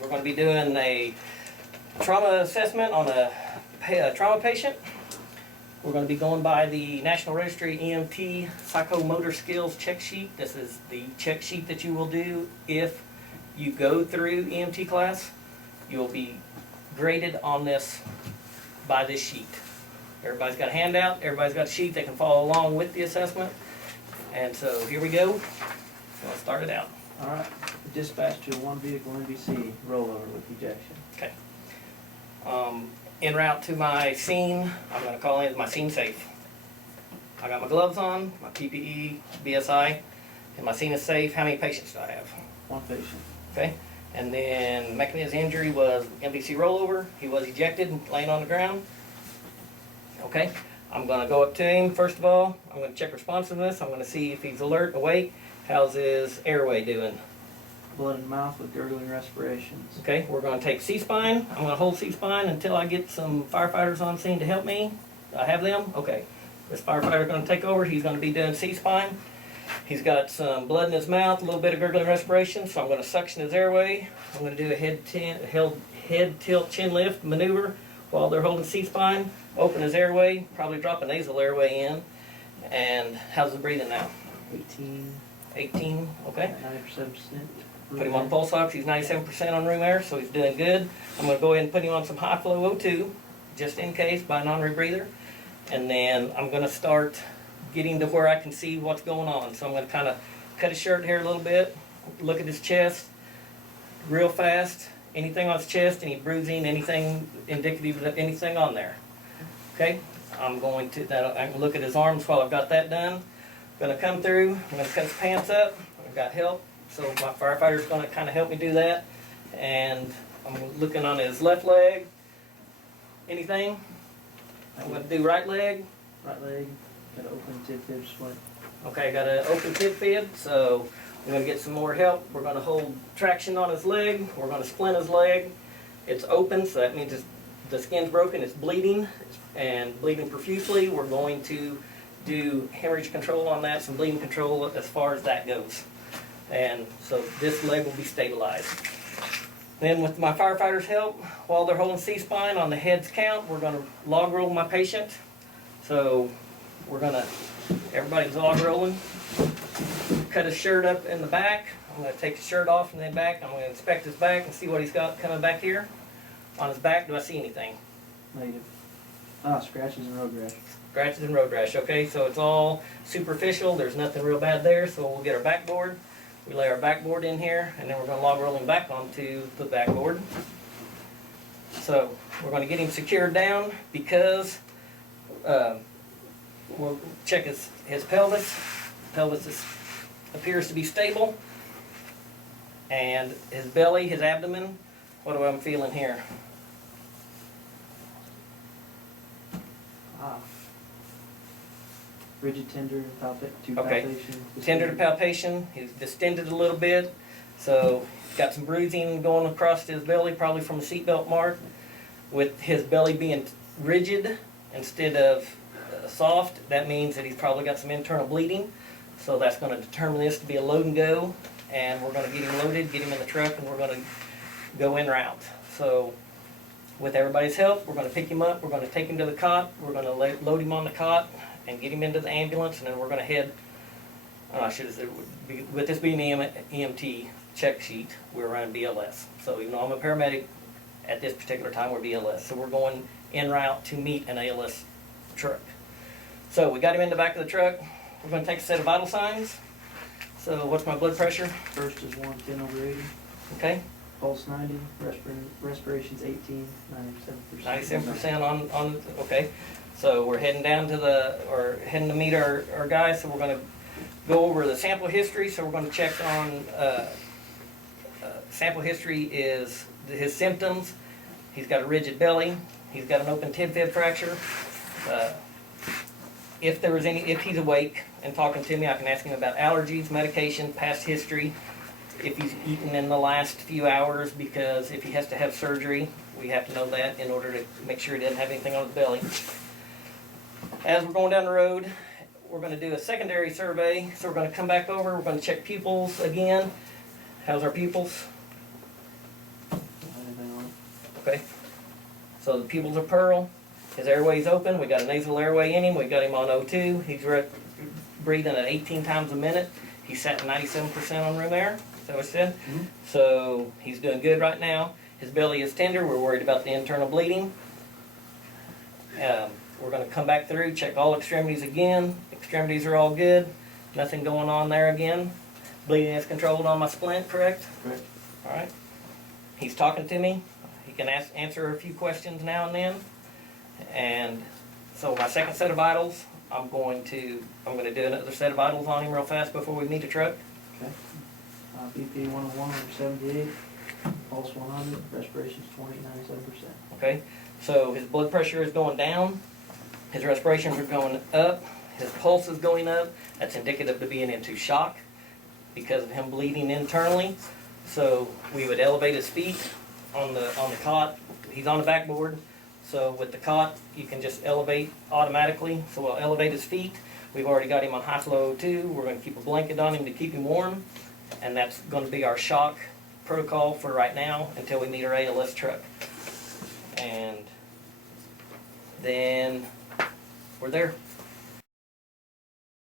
We're going to be doing a trauma assessment on a trauma patient. We're going to be going by the National Registry EMT Psychomotor Skills check sheet. This is the check sheet that you will do if you go through EMT class. You will be graded on this by this sheet. Everybody's got a handout, everybody's got a sheet they can follow along with the assessment. And so here we go. Let's start it out. All right. Dispatch to a one vehicle NBC rollover with ejection. Okay. En route to my scene, I'm going to call in my scene safe. I got my gloves on, my PPE, BSI, and my scene is safe. How many patients do I have? One patient. Okay. And then mechanism injury was NBC rollover. He was ejected, laying on the ground. Okay. I'm going to go up to him first of all. I'm going to check responsiveness. I'm going to see if he's alert, awake. How's his airway doing? Blood in the mouth with gurgling respirations. Okay, we're going to take C-spine. I'm going to hold C-spine until I get some firefighters on scene to help me. I have them? Okay. This firefighter's going to take over. He's going to be doing C-spine. He's got some blood in his mouth, a little bit of gurgling respiration, so I'm going to suction his airway. I'm going to do a head tilt chin lift maneuver while they're holding C-spine. Open his airway, probably drop a nasal airway in. And how's the breathing now? 18, okay. 97%. Put him on pulse ox. He's 97% on room air, so he's doing good. I'm going to go ahead and put him on some high flow O2, just in case, by non-rebreather. And then I'm going to start getting to where I can see what's going on. So I'm going to kind of cut his shirt here a little bit, look at his chest real fast. Anything on his chest, any bruising, anything indicative of anything on there. Okay? I'm going to look at his arms while I've got that done. I'm going to come through. I'm going to cut his pants up. I've got help. So my firefighter's going to kind of help me do that. And I'm looking on his left leg. Anything? I'm going to do right leg. Right leg. Got an open tib fib splint. Okay, got an open tib fib. So we're going to get some more help. We're going to hold traction on his leg. We're going to splint his leg. It's open, so that means the skin's broken. It's bleeding and bleeding profusely. We're going to do hemorrhage control on that, some bleeding control as far as that goes. And so this leg will be stabilized. Then with my firefighters' help, while they're holding C-spine on the head's count, we're going to log roll my patient. So we're going to, everybody's log rolling. Cut his shirt up in the back. I'm going to take his shirt off and then back. I'm going to inspect his back and see what he's got coming back here. On his back, do I see anything? Negative. Scratches and road rash. Scratches and road rash, okay? So it's all superficial. There's nothing real bad there. So we'll get our backboard. We lay our backboard in here, and then we're going to log roll him back onto the backboard. So we're going to get him secured down because we'll check his pelvis. Pelvis appears to be stable. And his belly, his abdomen, what am I feeling here? Rigid, tender, to Okay. palpation. Tender to palpation. He's distended a little bit, so he's got some bruising going across his belly, probably from a seatbelt mark. With his belly being rigid instead of soft, that means that he's probably got some internal bleeding. So that's going to determine this to be a load and go, and we're going to get him loaded, get him in the truck, and we're going to go en route. So with everybody's help, we're going to pick him up, we're going to take him to the cot, we're going to load him on the cot, and get him into the ambulance, and then we're going to head, I should have said, with this being the EMT check sheet, we're running BLS. So even though I'm a paramedic, at this particular time we're BLS. So we're going en route to meet an ALS truck. So we got him in the back of the truck. We're going to take a set of vital signs. So what's my blood pressure? First is 110/80. Okay. Pulse 90. Respiration's 18. 97%. 97% on, okay. So we're heading down to heading to meet our guys. So we're going to go over the sample history. So we're going to check on, sample history is his symptoms. He's got a rigid belly. He's got an open tib fib fracture. If he's awake and talking to me, I can ask him about allergies, medication, past history, if he's eaten in the last few hours, because if he has to have surgery, we have to know that in order to make sure he doesn't have anything on his belly. As we're going down the road, we're going to do a secondary survey. So we're going to come back over. We're going to check pupils again. How's our pupils? Okay. So the pupils are pearl. His airway's open. We got a nasal airway in him. We got him on O2. He's breathing at 18 times a minute. He's sat 97% on room air. Is that what you said? Mm-hmm. So he's doing good right now. His belly is tender. We're worried about the internal bleeding. We're going to come back through, check all extremities again. Extremities are all good. Nothing going on there again. Bleeding is controlled on my splint, correct? Correct. All right. He's talking to me. He can answer a few questions now and then. And so my second set of vitals, I'm going to do another set of vitals on him real fast before we meet the truck. Okay. BP 101 over 78, pulse 100, respiration's 97%. Okay. So his blood pressure is going down. His respirations are going up. His pulse is going up. That's indicative of being into shock because of him bleeding internally. So we would elevate his feet on the cot. He's on the backboard. So with the cot, you can just elevate automatically. So we'll elevate his feet. We've already got him on high flow O2. We're going to keep a blanket on him to keep him warm. And that's going to be our shock protocol for right now until we meet our ALS truck. And then we're there.